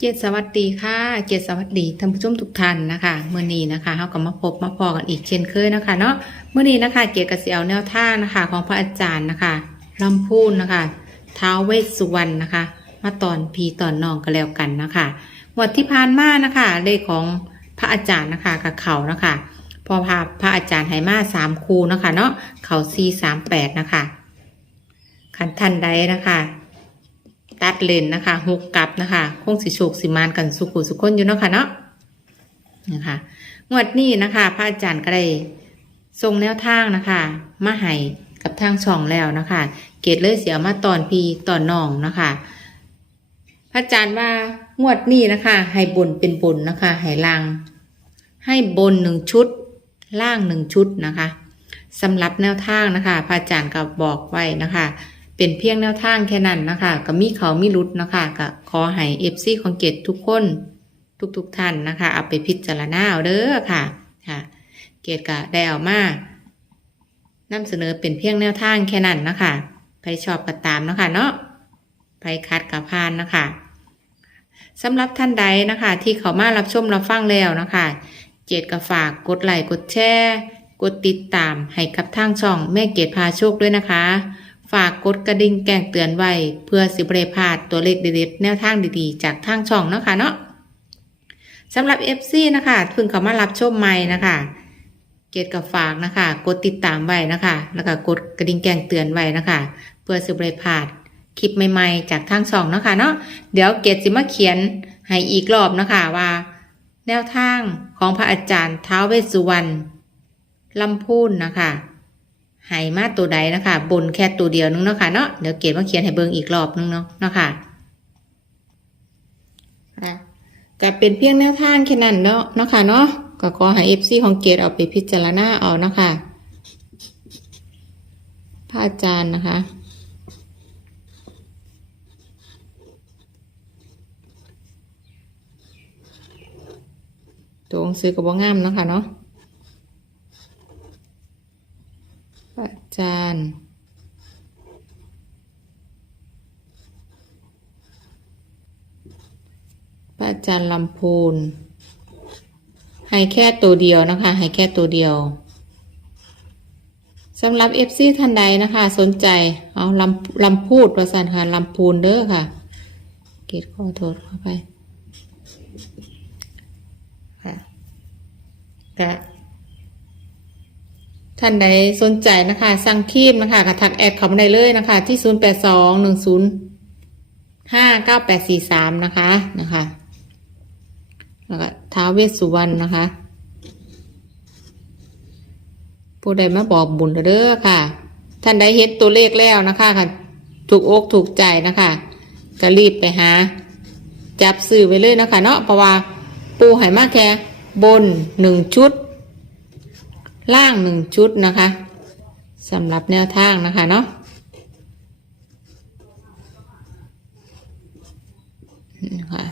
เจตสวัสดีค่ะ เจตสวัสดีท่านผู้ชมทุกท่านนะคะเมื่อนี้นะคะเราก็มาพบมาพอกันอีกเช่นเคยนะคะเนาะเมื่อนี้นะคะ เกียรติกบเสียวแนวท่านะคะ ของพระอาจารย์นะคะลำพูนนะคะท้าวเวสสุวรรณนะคะ มาตอนพีตอนนองก็แล้วกันนะคะวันที่ผ่านมานะคะเลขของพระอาจารย์นะคะกับเขานะคะ พอพาพระอาจารย์ไหมาสามคูนะคะเนาะเขาซีสามแปดนะคะขันทันใดนะคะ ตัดเลนนะคะหกกลับนะคะคงสิโชคสิมานกันสุขุสุขคนอยู่เนาะค่ะเนาะนะคะงวดนี้นะคะพระอาจารย์ก็ได้ทรงแนวทางนะคะมาให้กับทางช่องแล้วนะคะ เกตเลยเสียมาตอนพีตอนน้องนะคะพระอาจารย์ว่างวดนี้นะคะ ให้บนเป็นบนนะคะให้ล่าง ให้บนหนึ่งชุด ล่างหนึ่งชุดนะคะสำหรับแนวทางนะคะพระอาจารย์ก็บอกไว้นะคะ เป็นเพียงแนวทางแค่นั้นนะคะก็มีเขามีรุดนะคะก็ขอให้เอฟซีของเกตทุกคนทุกๆทท่านนะคะเอาไปพิจารณาเอาเด้อค่ะค่ะ เกตก็ได้เอามานำเสนอเป็นเพียงแนวทางแค่นั้นนะคะใครชอบก็ตามนะคะเนาะใครคัดกับพานนะคะสำหรับท่านใดนะคะ ที่เขามารับชมรับฟังแล้วนะคะ เจตก็ฝากกดไลค์กดแชร์กดติดตามให้กับทางช่องแม่เกตพาโชคด้วยนะคะ ฝากกดกระดิ่งแจ้งเตือนไว้ เพื่อสิบเรพาดตัวเลขเด็ดๆแนวทางดีๆ จากทางช่องเนาะคะเนาะสำหรับ FC นะคะเพิ่งเขามารับชมใหม่นะคะเกตกับฝากนะคะ กดติดตามไว้นะคะ แล้วก็กดกระดิ่งแจ้งเตือนไว้นะคะ เพื่อสิบเรพาดคลิปใหม่ๆ จากทางช่องเนาะคะเนาะเดี๋ยวเกตสิมาเขียนให้อีกรอบนะคะว่า แนวทางของพระอาจารย์ท้าวเวสสุวรรณลำพูนนะคะ หายมาตัวใดนะคะ บนแค่ตัวเดียวนึงเนาะค่ะเนาะเดี๋ยวเกดมาเขียนให้เบิ่งอีกรอบนึงเนาะเนาะค่ะอะก็เป็นเพียงแนวทางแค่นั้นเนาะเนาะค่ะเนาะก็ขอให้เอฟซีของเกดเอาไปพิจารณาเอาเนาะค่ะพระอาจารย์นะคะตัวหนังสือกับว่างามเนาะค่ะเนาะพระอา จารย์พระอาจารย์ลำพูนให้แค่ตัวเดียวนะคะให้แค่ตัวเดียวสำหรับเอฟซีท่านใดนะคะ สนใจเอาลำลำพูดประสานค่ะลำพูนเด้อค่ะ เกตขอโทษเข้าไปค่ะก็ ท่านใดสนใจนะคะ สั่งคีมนะคะกระทักแอดเขามาได้เลยนะคะ ที่ 0 8 2 1 0 5 9 8 4 3 นะคะนะคะแล้วก็ท้าเวสสุวรรณนะคะ ผู้ใดมาบอกบุญเด้อค่ะ ท่านใดเห็นตัวเลขแล้วนะคะค่ะ ถูกอกถูกใจนะคะก็รีบไปหา จับซื้อไปเลยนะคะ เนาะเพราะว่าปูไหมาแค่บนหนึ่งชุด ล่างหนึ่งชุดนะคะสำหรับแนวทางนะคะเนาะนะคะ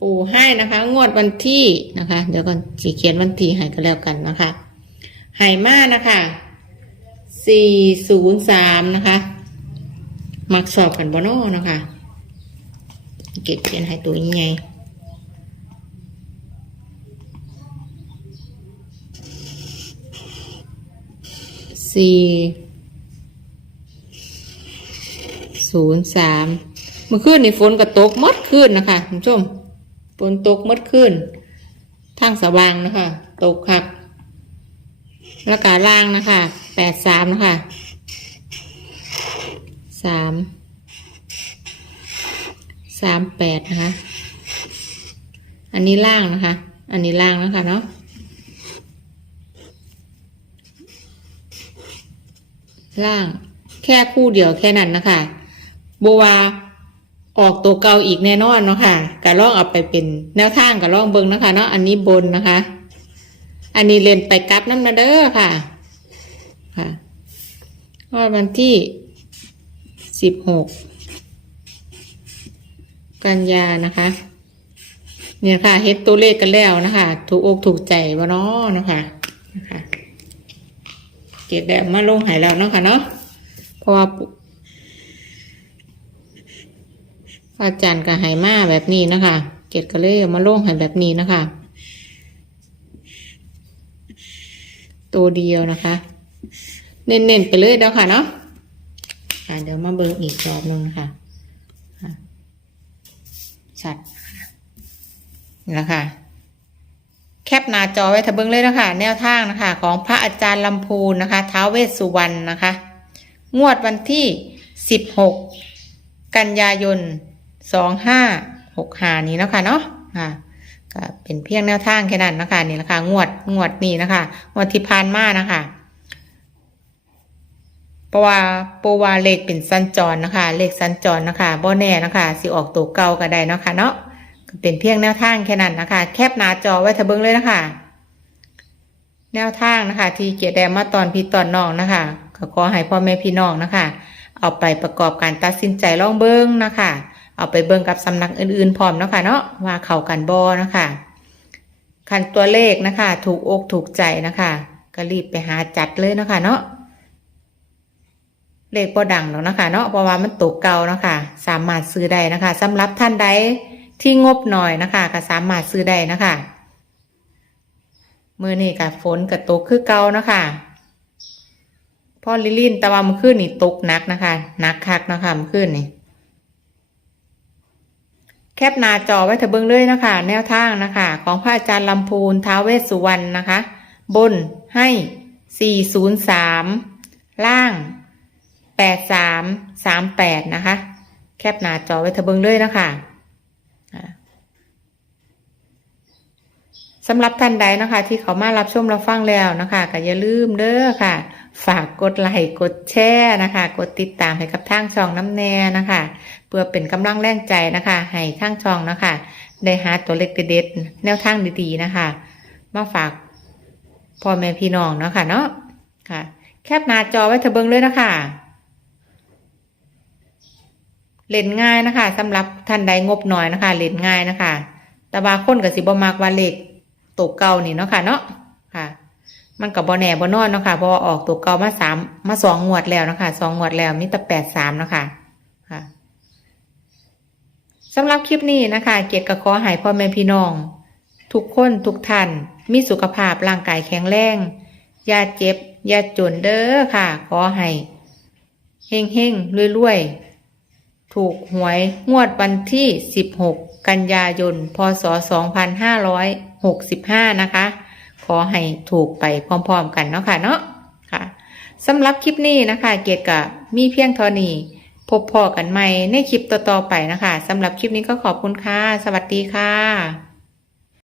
ปูให้นะคะ งวดวันที่นะคะ เดี๋ยวก่อนสีเขียนวันที่ให้ก็แล้วกันนะคะไหมานะคะสี่ศูนย์สามนะคะมักสอบกันบโนนะคะ เก็บเขียนให้ตัวยังไง สี่ศูนย์สามเมื่อคืนนี่ฝนก็ตกมดคืนนะคะคุณผู้ชมฝนตกมดคืนทางสว่างนะคะ ตกคักแล้วกาล่างนะคะแปดสามนะคะสามสามแปดนะคะ อันนี้ล่างนะคะ อันนี้ล่างนะคะเนาะ ล่าง แค่คู่เดียวแค่นั้นนะคะบัวาออกตัวเก่าอีกแน่นอนเนาะค่ะกะล่องเอาไปเป็นแนวทางกะล่องเบิงนะคะเนาะอันนี้บนนะคะ อันนี้เลนไปกลับนั่นมาเด้อค่ะ ค่ะว่าวันที่สิบหกกันยานะคะ เนี่ยค่ะเฮ็ดตัวเลขกันแล้วนะคะ ถูกอกถูกใจบ่เนาะนะคะนะคะ เก็บแบบมาลงหายแล้วเนาะค่ะเนาะเพราะว่าพระอาจารย์ก็ให้มาแบบนี้นะคะ เกดก็เลยเอามาลงให้แบบนี้นะคะ ตัวเดียวนะคะ เน้นๆไปเลยเด้อค่ะเนาะอะเดี๋ยวมาเบิ่งอีกรอบหนึงนะคะ่ะชัดนะค่ะ คปหน้าจอไว้ถ้าเบิงเลยนะคะแนวทางนะคะ ของพระอาจารย์ลำพูนนะคะท้าวเวสสุวรรณนะคะ งวดวันที่ 16 กันยายน 2565 นี้นะคะเนาะค่ะก็เป็นเพียงแนวทางแค่นั้นนะคะนี่แหละคะ งวดงวดนี้นะคะงวดที่ผ่านมานะคะเพราะว่าปวาเลขเป็นสัญจรนะคะ เลขสัญจรนะคะบ่แน่นะคะสิออกตัวเก่าก็ได้นะคะเนาะ เป็นเพียงแนวทางแค่นั้นนะคะ แคปหน้าจอไว้ถ้าเบิงเลยนะคะ แนวทางนะคะ ที่เกียรแดงมาตอนพี่ตอนน้องนะคะก็ขอให้พ่อแม่พี่น้องนะคะ เอาไปประกอบการตัดสินใจลองเบิ้งนะคะ เอาไปเบิ้งกับสำนักอื่นๆพร้อมนะคะเนาะว่าเข้ากันบอนะคะคันตัวเลขนะคะ ถูกอกถูกใจนะคะ ก็รีบไปหาจัดเลยนะคะ เนาะเลขบ่ดังหรอกนะคะ เนาะเพราะว่ามันตกเก่านะคะสามารถซื้อได้นะคะสำหรับท่านใด ที่งบหน่อยนะคะก็สามารถซื้อได้นะคะมือนี่กับฝนกับตกคือเก่านะคะพ่อลิลินต่ว่ามันขึ้นนี่ตกหนักนะคะหนักคักนะคะมันขึ้นนี่แคปหน้าจอไว้เถอะเบิ่งเลยนะคะ แนวทางนะคะ ของพระอาจารย์ลำพูนท้าเวสสุวรรณนะคะ บนให้ 403 ล่าง 83 38 นะคะ แคปหน้าจอไว้เถอะเบิ่งเลยนะคะอ่า สำหรับท่านใดนะคะ ที่เขามารับชมรับฟังแล้วนะคะก็อย่าลืมเด้อค่ะ ฝากกดไลค์กดแชร์นะคะ กดติดตามให้กับทางช่องน้ำแน่นะคะ เพื่อเป็นกำลังแรงใจนะคะให้ทางช่องนะคะ ได้หาตัวเล็กเด็ดๆแนวทางดีๆนะคะ มาฝากพ่อแม่พี่น้องเนาะค่ะเนาะค่ะ แคปหน้าจอไว้เถอะเบิ่งเลยนะคะเล่นง่ายนะคะสำหรับท่านใดงบน้อยนะคะเล่นง่ายนะคะ แต่บางคนก็สิบมักว่าเลข ตกเก่านี่เนาะค่ะเนาะค่ะ มันกับบ่แหน่บ่นอนเนาะค่ะเพราะว่าออกตัวเก่ามาสามมาสองงวดแล้วเนาะคะสองงวดแล้วมีแต่แปดสามเนาะค่ะค่ะสำหรับคลิปนี้นะคะ เกียรติกับขอให้พ่อแม่พี่น้อง ทุกคนทุกท่านมีสุขภาพร่างกายแข็งแรงอย่าเจ็บอย่าจนเด้อค่ะ ขอให้เฮงเฮงรวยรวยถูกหวยงวดวันที่ 16 กันยายน พศ 2565นะคะ ขอให้ถูกไปพร้อมๆกันเนาะค่ะเนาะค่ะสำหรับคลิปนี้นะคะ เกียรติกับมีเพียงเท่านี้พบพอกันใหม่ในคลิปต่อๆไปนะคะสำหรับคลิปนี้ก็ขอบคุณค่ะ สวัสดีค่ะ